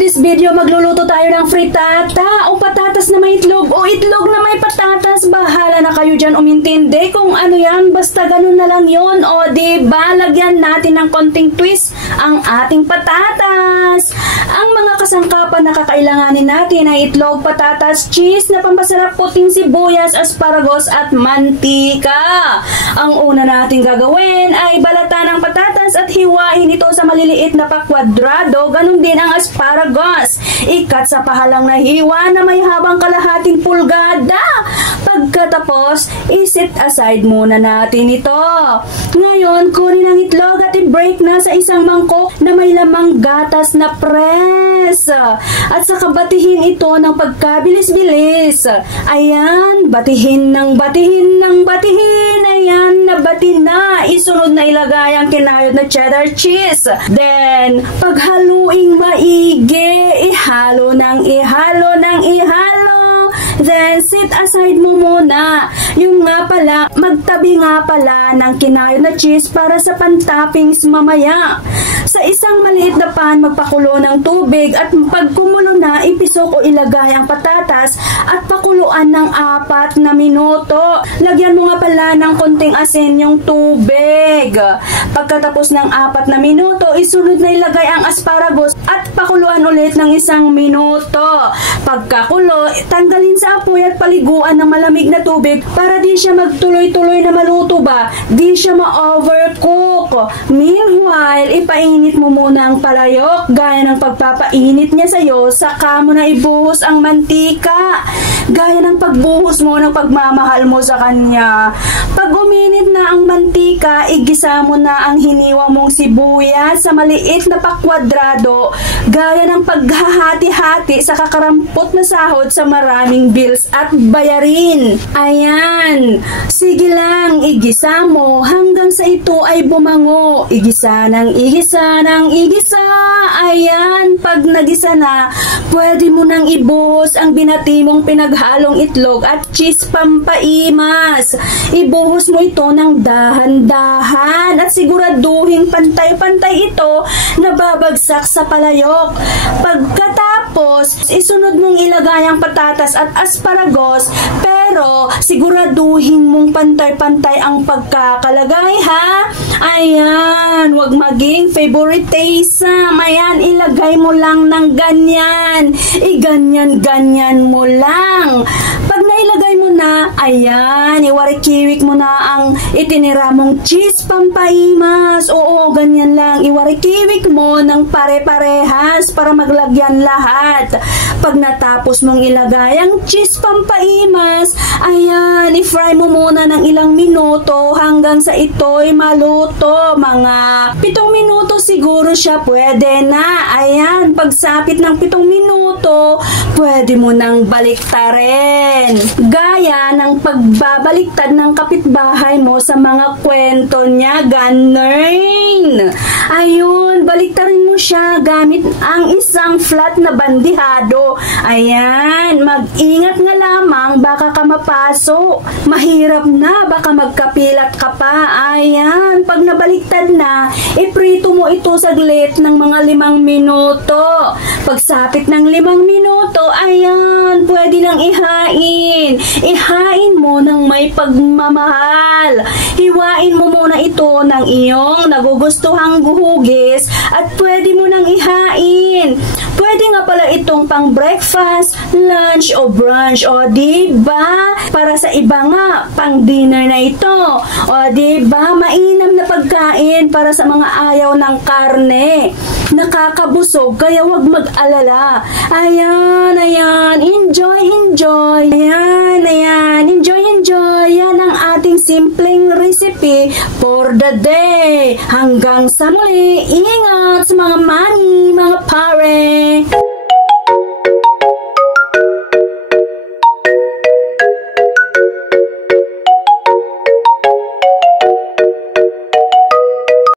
this video, magluluto tayo ng fritata o patatas na may itlog o itlog na may patatas. Bahala na kayo dyan umintindi kung ano yan. Basta ganun na lang yon. O diba, lagyan natin ng konting twist ang ating patatas. Ang mga kasangkapan na kakailanganin natin ay itlog, patatas, cheese na pampasarap, puting sibuyas, asparagus at mantika. Ang una natin gagawin ay balatan ng patatas at hiwain ito sa maliliit na pakwadrado. Ganun din ang asparagus. Ikat sa pahalang na hiwa na may habang kalahating pulgada. Pagkatapos, iset aside muna natin ito. Ngayon, kunin ang itlog at i-break na sa isang mangkok na may lamang gatas na press. At saka batihin ito ng pagkabilis-bilis. Ayan, batihin ng batihin ng batihin. Ayan, nabati na. Isunod na ilagay ang kinayod na cheddar cheese. Then, paghaluing maigi, ihalo ng ihalo ng ihalo. Then, sit aside mo muna. Yung nga pala, magtabi nga pala ng kinayod na cheese para sa pan-toppings mamaya. Sa isang maliit na pan, magpakulo ng tubig at pag kumulo na, ipisok o ilagay ang patatas at pakuluan ng 4 na minuto. Lagyan mo nga pala ng konting asin yung tubig. Pagkatapos ng 4 na minuto, isunod na ilagay ang asparagus at pakuluan ulit ng 1 minuto. Pagkakulo, tanggalin sa apoy at paliguan ng malamig na tubig para di siya magtuloy-tuloy na maluto ba, di siya ma-overcook. Meanwhile, ipainit mo muna ang palayok gaya ng pagpapainit niya sa'yo, saka mo na ibuhos ang mantika gaya ng pagbuhos mo ng pagmamahal mo sa kanya. Pag uminit na ang mantika, igisa mo na ang hiniwa mong sibuyas sa maliit na pakwadrado gaya ng paghahati-hati sa kakarampot na sahod sa maraming bills at bayarin. Ayan, sige lang, igisa mo hanggang sa ito ay bumango. Igisa ng igisa ng igisa. Ayan, pag nagisa na, pwede mo nang ibuhos ang binati mong pinaghalong itlog at cheese pampaimas. Ibuhos mo ito ng dahan-dahan at siguraduhin pantay-pantay ito na babagsak sa palayok. Pagkatapos, isunod mong ilagay ang patatas at asparagus, pero siguraduhin mong pantay-pantay ang pagkakalagay, ha? Ayan, wag maging favoritism. Ayan, ilagay mo lang ng ganyan. Iganyan-ganyan mo lang. Pag nailagay mo na, ayan, iwarikiwik mo na ang itinira mong cheese pampaimas. Oo, ganyan lang. Iwarikiwik mo ng pare-parehas para maglagyan lahat. Pag natapos mong ilagay ang cheese pampaimas, ayan, i-fry mo muna ng ilang minuto hanggang sa ito'y maluto. Mga 7 minuto siguro siya pwede na. Ayan, pagsapit ng 7 minuto, pwede mo nang baliktarin. Gaya ng pagbabaliktad ng kapitbahay mo sa mga kwento niya, ganun. Ayun, baliktarin mo siya gamit ang isang flat na bandihado. Ayan, mag-ingat nga lamang, baka ka mapaso. Mahirap na, baka magkapilat ka pa. Ayan, pag nabaliktad na, iprito mo ito saglit ng mga 5 minuto. Pagsapit ng 5 minuto, ayan, pwede nang ihain. Ihain mo ng may pagmamahal. Hiwain mo muna ito ng iyong nagugustuhang guhugis at pwede mo nang ihain. Pwede nga pala itong pang breakfast, lunch o brunch. O diba? Para sa iba nga, pang dinner na ito. O diba? Mainam na pagkain para sa mga ayaw ng karne. Nakakabusog, kaya wag mag-alala. Ayan, ayan. Enjoy, enjoy. Ayan, ayan. Enjoy, enjoy. Yan ang ating simpleng recipe for the day. Hanggang sa muli, ingat sa mga mani, mga pare.